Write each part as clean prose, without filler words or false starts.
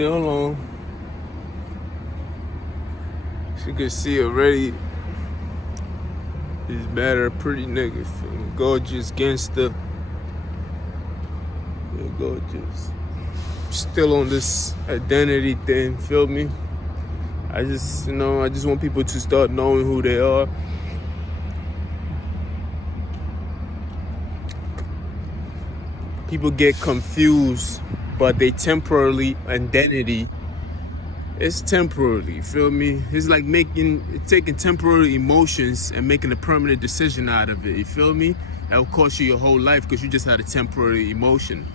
still on. As you can see already, this better pretty nigga, gorgeous gangster. Yeah, gorgeous. Still on this identity thing, feel me? I just want people to start knowing who they are. People get confused, but they temporarily identity. It's temporarily, you feel me? It's like taking temporary emotions and making a permanent decision out of it, you feel me? That will cost you your whole life because you just had a temporary emotion.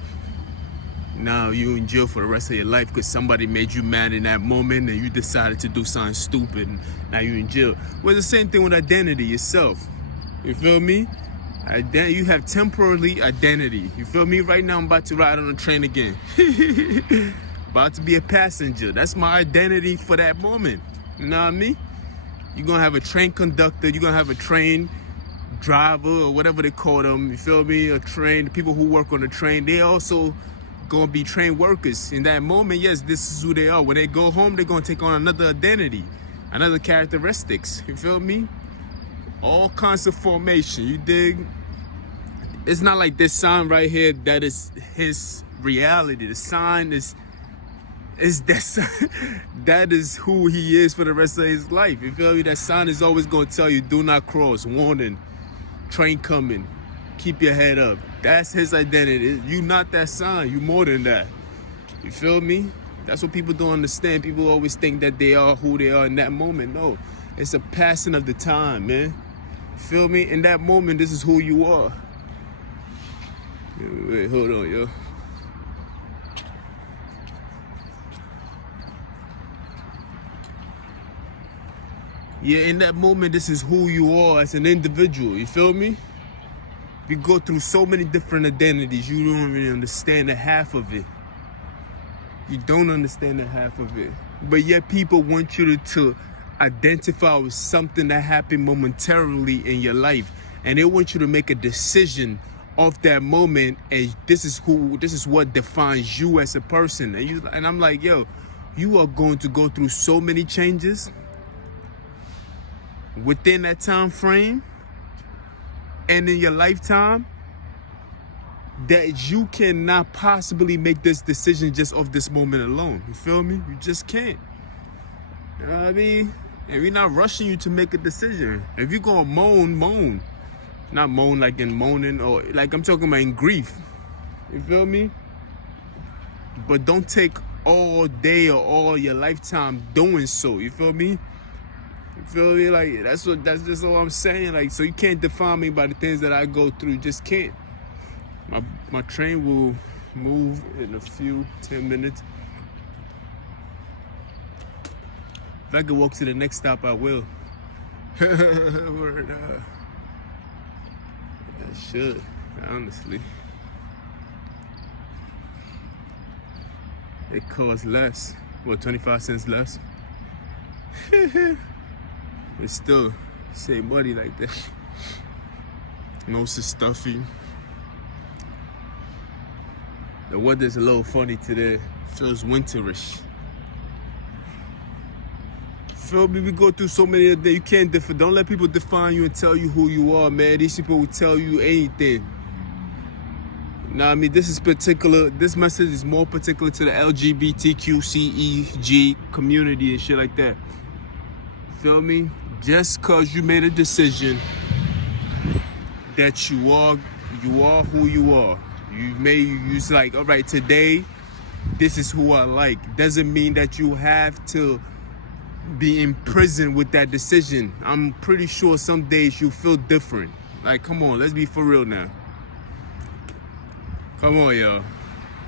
Now you in jail for the rest of your life because somebody made you mad in that moment and you decided to do something stupid and now you're in jail. Well, it's the same thing with identity yourself, you feel me? You have temporary identity, you feel me? Right now I'm about to ride on a train again. About to be a passenger. That's my identity for that moment. You know what I mean? You're gonna have a train conductor, you're gonna have a train driver or whatever they call them, you feel me? A train, the people who work on the train, they also gonna be train workers. In that moment, yes, this is who they are. When they go home, they're gonna take on another identity, another characteristics, you feel me? All kinds of formation, you dig? It's not like this sign right here that is his reality. The sign is that is who he is for the rest of his life. You feel me? That sign is always gonna tell you, do not cross, warning, train coming, keep your head up. That's his identity. You not that sign, you more than that. You feel me? That's what people don't understand. People always think that they are who they are in that moment. No, it's a passing of the time, man. You feel me? In that moment, this is who you are. Wait, hold on, yo. Yeah, in that moment, this is who you are as an individual, you feel me? You go through so many different identities, you don't really understand the half of it. You don't understand the half of it. But yet people want you to identify with something that happened momentarily in your life. And they want you to make a decision of that moment, and this is what defines you as a person. And I'm like, yo, you are going to go through so many changes within that time frame and in your lifetime that you cannot possibly make this decision just off this moment alone. You feel me? You just can't. You know what I mean? And we're not rushing you to make a decision. If you're gonna moan. Not moan like in moaning, or like I'm talking about in grief. You feel me? But don't take all day or all your lifetime doing so. You feel me? You feel me? Like that's just all I'm saying. Like, so you can't define me by the things that I go through. You just can't. My train will move in a few 10 minutes. If I could walk to the next stop, I will. Word up. I should, honestly. It costs less. What, 25 cents less? But still, save money like that. Most is stuffy. The weather's a little funny today. Feels winterish. Feel me? We go through so many of the you can't don't let people define you and tell you who you are, man. These people will tell you anything. Now, I mean, this message is more particular to the LGBTQCEG community and shit like that. Feel me? Just cause you made a decision that you are who you are. You like, all right, today, this is who I like. Doesn't mean that you have to be in prison with that decision. I'm pretty sure some days you feel different. Like, come on, let's be for real now. Come on, y'all.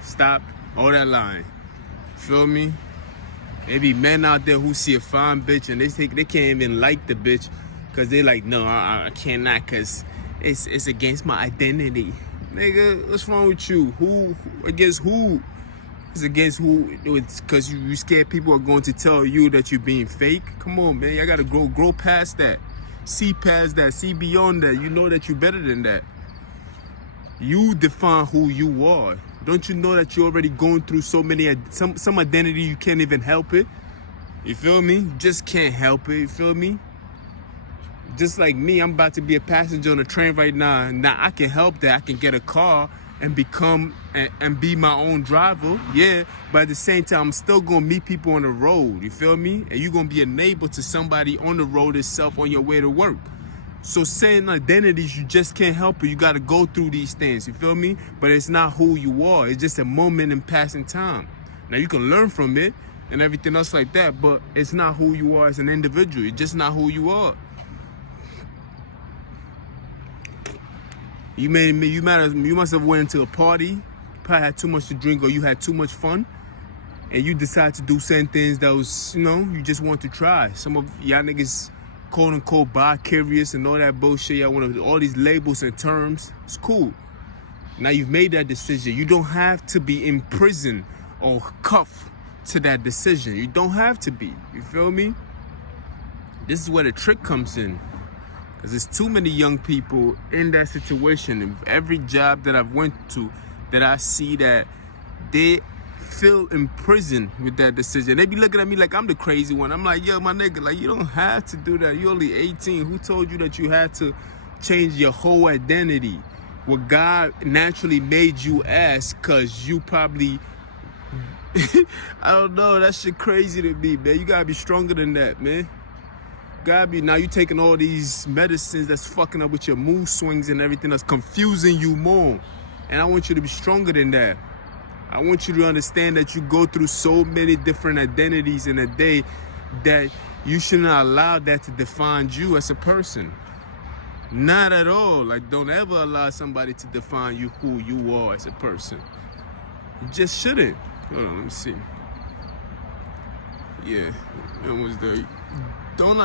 Stop all that lying. Feel me? There be men out there who see a fine bitch and they think they can't even like the bitch because they like, no, I cannot because it's against my identity. Nigga, what's wrong with you? Who against who? It's against who? It's because you scared people are going to tell you that you're being fake? Come on, man. I gotta grow past that. See past that. See beyond that. You know that you're better than that. You define who you are. Don't you know that you're already going through so many, some identity you can't even help it? You feel me? You just can't help it, you feel me? Just like me, I'm about to be a passenger on a train right now. Now I can help that. I can get a car and become and be my own driver, yeah. But at the same time, I'm still gonna meet people on the road. You feel me? And you're gonna be a neighbor to somebody on the road itself on your way to work. So saying identities, you just can't help it. You gotta go through these things. You feel me? But it's not who you are. It's just a moment in passing time. Now you can learn from it and everything else like that, but it's not who you are as an individual. It's just not who you are. You must have went into a party, probably had too much to drink, or you had too much fun, and you decide to do certain things that was, you just want to try. Some of y'all niggas, quote unquote, bi-curious and all that bullshit. Y'all want all these labels and terms. It's cool. Now you've made that decision. You don't have to be in prison or cuffed to that decision. You don't have to be. You feel me? This is where the trick comes in. Because there's too many young people in that situation. And every job that I've went to, that I see that they feel in prison with that decision. They be looking at me like I'm the crazy one. I'm like, yo, my nigga, like, you don't have to do that. You're only 18. Who told you that you had to change your whole identity? What God naturally made you as, because you probably, I don't know, that shit crazy to me, man. You gotta be stronger than that, man. Now you taking all these medicines that's fucking up with your mood swings and everything, that's confusing you more. And I want you to be stronger than that. I want you to understand that you go through so many different identities in a day that you should not allow that to define you as a person. Not at all. Like, don't ever allow somebody to define you who you are as a person. You just shouldn't. Hold on, let me see. Yeah, it was there. Don't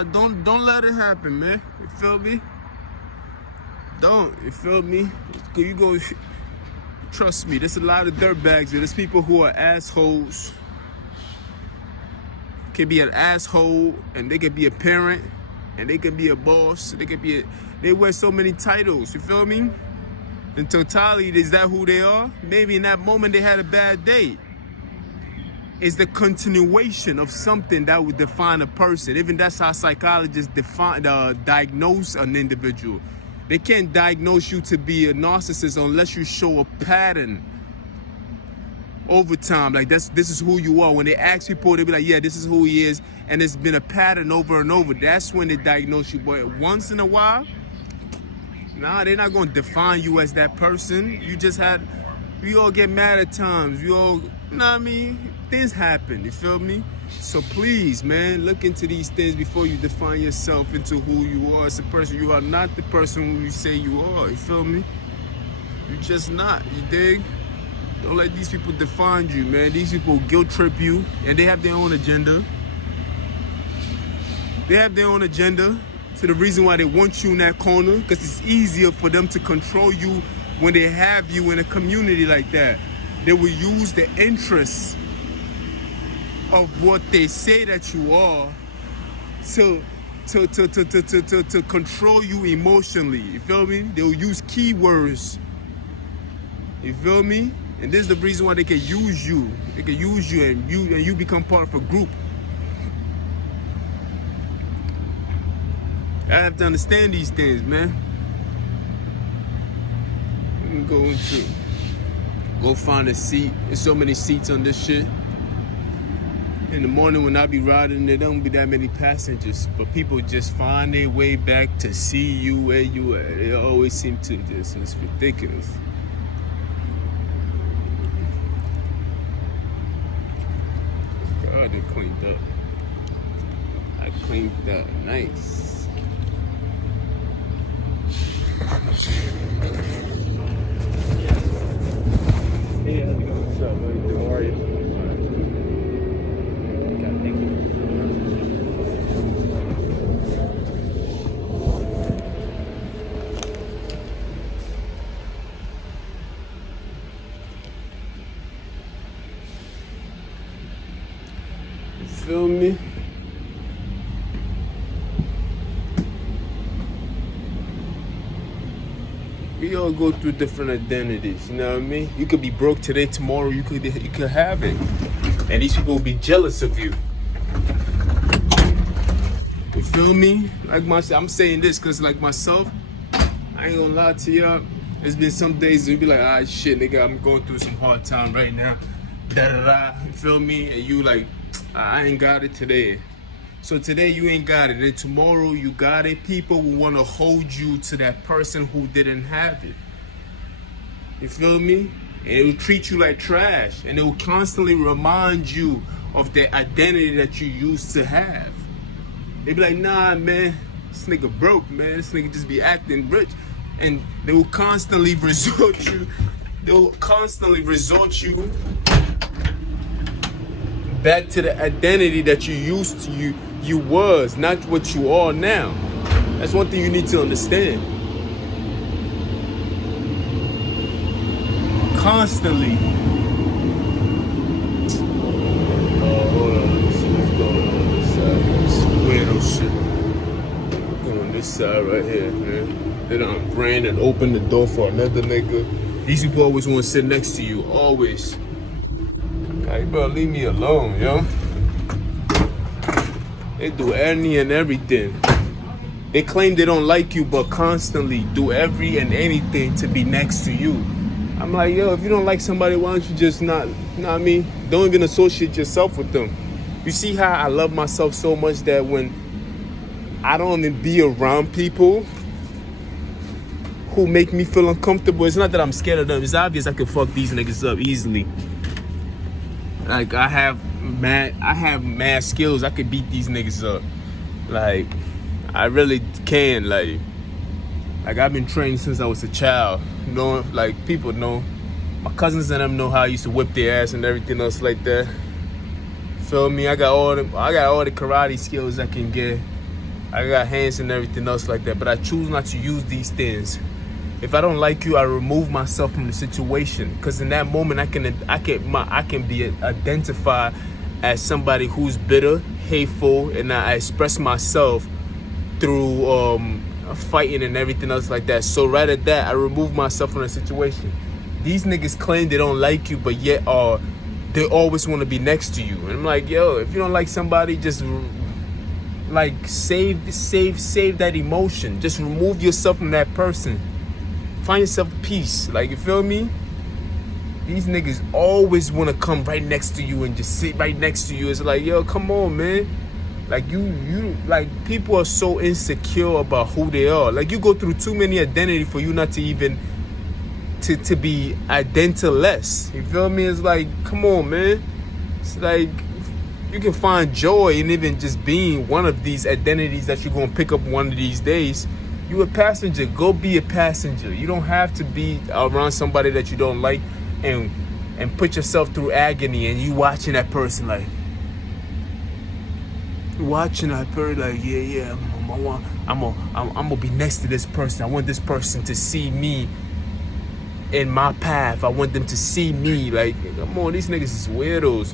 let it happen, man. You feel me? Don't. You feel me? You go. Trust me. There's a lot of dirtbags. There's people who are assholes. Can be an asshole, and they can be a parent, and they can be a boss. They wear so many titles. You feel me? In totality, is that who they are? Maybe in that moment they had a bad day. Is the continuation of something that would define a person. Even that's how psychologists diagnose an individual. They can't diagnose you to be a narcissist unless you show a pattern over time. Like, this is who you are. When they ask people, they be like, yeah, this is who he is. And it's been a pattern over and over. That's when they diagnose you. But once in a while, nah, they're not going to define you as that person. We all get mad at times. We all, you know what I mean? Things happen, you feel me? So please, man, look into these things before you define yourself into who you are as a person. You are not the person who you say you are, you feel me? You're just not, you dig? Don't let these people define you, man. These people guilt trip you, and they have their own agenda. They have their own agenda. So the reason why they want you in that corner, because it's easier for them to control you when they have you in a community like that. They will use the interests of what they say that you are to control you emotionally. You feel me? They'll use keywords. You feel me? And this is the reason why they can use you. They can use you and you become part of a group. I have to understand these things, man. Let me go find a seat. There's so many seats on this shit. In the morning when I be riding, there don't be that many passengers, but people just find their way back to see you where you at. They always seem to just, it's ridiculous. God, they cleaned up. I cleaned up nice. Hey, how's it going? What's up? How are you? Feel me? We all go through different identities, you know what I mean? You could be broke today, tomorrow you could have it. And these people will be jealous of you. You feel me? Like I'm saying this because like myself, I ain't gonna lie to y'all. There's been some days you'll be like, ah, shit, nigga, I'm going through some hard time right now. Da-da-da, you feel me? And you like, I ain't got it today. So today you ain't got it, and tomorrow you got it. People will want to hold you to that person who didn't have it. You feel me? And it will treat you like trash, and it will constantly remind you of the identity that you used to have. They be like, nah, man, this nigga broke, man. This nigga just be acting rich, and they will constantly resort you. They'll constantly resort you back to the identity that you used to you was, not what you are now. That's one thing you need to understand. Constantly. Oh, hold on, let me see what's going on this side. This weirdo shit. Going on this side right here, man. They done ran and opened the door for another nigga. These people always want to sit next to you, always. Hey, bro, leave me alone, yo. They do any and everything. They claim they don't like you, but constantly do every and anything to be next to you. I'm like, yo, if you don't like somebody, why don't you just not, you know what I mean? Don't even associate yourself with them. You see how I love myself so much that when I don't even be around people who make me feel uncomfortable, it's not that I'm scared of them. It's obvious I can fuck these niggas up easily. Like I have mad skills. I could beat these niggas up. Like I really can. Like I've been trained since I was a child. You know, like people know. My cousins and them know how I used to whip their ass and everything else like that. Feel me? I got all the karate skills I can get. I got hands and everything else like that. But I choose not to use these things. If I don't like you, I remove myself from the situation. Because in that moment, I can be identified as somebody who's bitter, hateful, and I express myself through fighting and everything else like that. So right at that, I remove myself from the situation. These niggas claim they don't like you, but yet they always want to be next to you. And I'm like, yo, if you don't like somebody, just like save that emotion. Just remove yourself from that person. Find yourself peace. Like, you feel me? These niggas always want to come right next to you and just sit right next to you. It's like, yo, come on, man. Like, you like, people are so insecure about who they are. Like, you go through too many identity for you not to even, to be identiless. You feel me? It's like, come on, man. It's like, you can find joy in even just being one of these identities that you're going to pick up one of these days. You a passenger, go be a passenger. You don't have to be around somebody that you don't like and put yourself through agony and you watching that person like, yeah, I'm gonna be next to this person. I want this person to see me in my path. I want them to see me. Like, come on, these niggas is weirdos.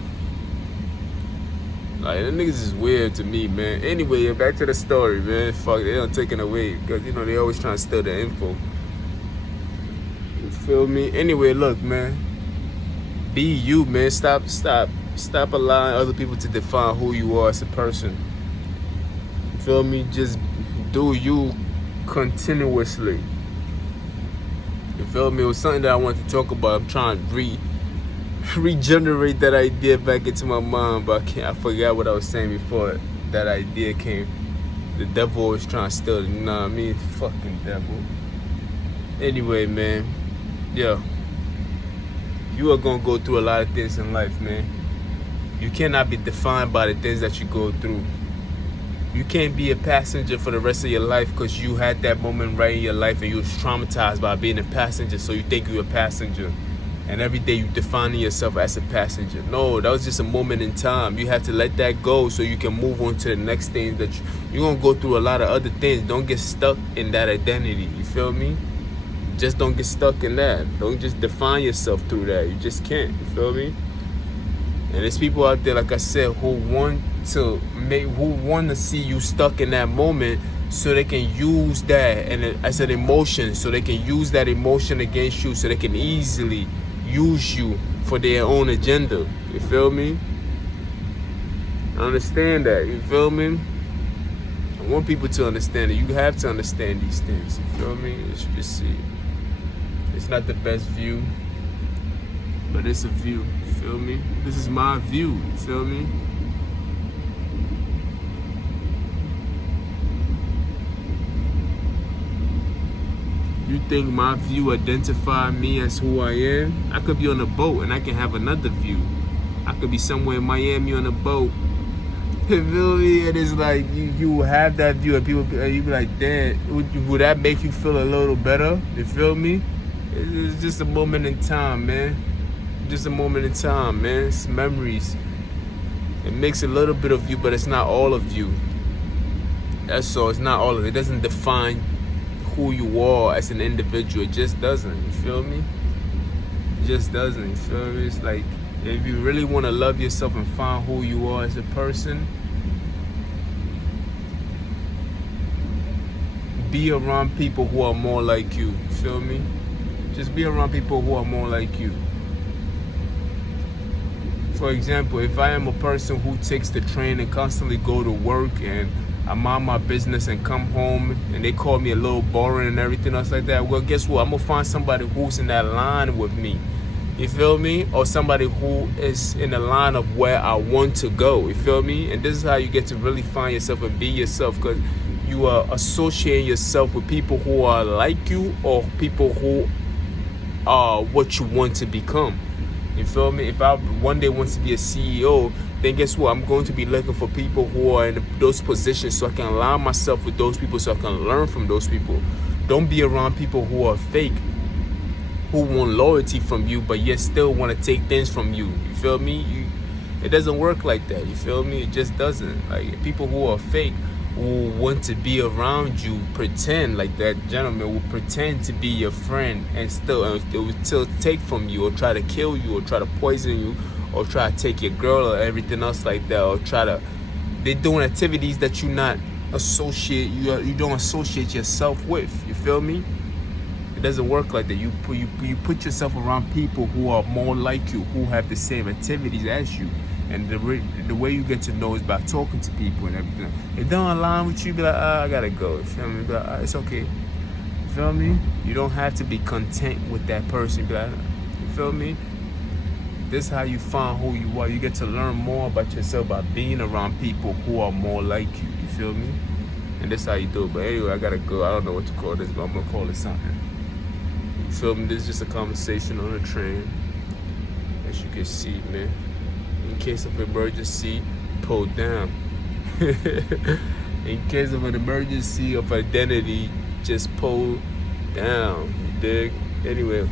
Like, the niggas is weird to me, man. Anyway, back to the story, man. Fuck, they don't take it away. Because, you know, they always trying to steal the info. You feel me? Anyway, look, man. Be you, man. Stop allowing other people to define who you are as a person. You feel me? Just do you continuously. You feel me? It was something that I wanted to talk about. I'm trying to regenerate that idea back into my mind, but I forgot what I was saying before that idea came. The devil was trying to steal it, you know what I mean? Fucking devil. Anyway, man, yo, you are gonna go through a lot of things in life, man. You cannot be defined by the things that you go through. You can't be a passenger for the rest of your life because you had that moment right in your life and you was traumatized by being a passenger, so you think you're a passenger. And every day you defining yourself as a passenger. No, that was just a moment in time. You have to let that go so you can move on to the next thing that you're going to go through a lot of other things. Don't get stuck in that identity. You feel me? Just don't get stuck in that. Don't just define yourself through that. You just can't. You feel me? And there's people out there, like I said, who want to see you stuck in that moment so they can use that and as an emotion, so they can use that emotion against you, so they can easily use you for their own agenda. You feel me? I understand that. You feel me? I want people to understand it. You have to understand these things. You feel me? As you can see, it's not the best view, but it's a view. You feel me? This is my view. You feel me? You think my view identify me as who I am? I could be on a boat and I can have another view. I could be somewhere in Miami on a boat. You feel me? And it's like you have that view and people you be like, damn, would that make you feel a little better? You feel me? It's just a moment in time, man. Just a moment in time, man. It's memories. It makes a little bit of you, but it's not all of you. That's all. It's not all of it. It doesn't define who you are as an individual. It just doesn't. You feel me? It just doesn't. You feel me? It's like, if you really want to love yourself and find who you are as a person, be around people who are more like you. You feel me? Just be around people who are more like you. For example, if I am a person who takes the train and constantly go to work and I mind my business and come home and they call me a little boring and everything else like that, well, guess what? I'm going to find somebody who's in that line with me. You feel me? Or somebody who is in the line of where I want to go. You feel me? And this is how you get to really find yourself and be yourself, because you are associating yourself with people who are like you or people who are what you want to become. You feel me? If I one day want to be a CEO, then guess what? I'm going to be looking for people who are in those positions so I can align myself with those people, so I can learn from those people. Don't be around people who are fake, who want loyalty from you, but yet still want to take things from you. You feel me? It doesn't work like that. You feel me? It just doesn't. Like, people who are fake will want to be around you, pretend like that gentleman will pretend to be your friend, and they will still take from you, or try to kill you, or try to poison you, or try to take your girl, or everything else like that, or they're doing activities that you don't associate yourself with. You feel me? It doesn't work like that. You put yourself around people who are more like you, who have the same activities as you. And the way you get to know is by talking to people and everything. If they don't align with you, be like, I gotta go. You feel me? Be like, it's okay. You feel me? You don't have to be content with that person. Be like, you feel me? This is how you find who you are. You get to learn more about yourself by being around people who are more like you. You feel me? And this is how you do it. But anyway, I gotta go. I don't know what to call this, but I'm gonna call it something. You feel me? This is just a conversation on a train. As you can see, man. In case of emergency, pull down. In case of an emergency of identity, just pull down. You dig? Anyway.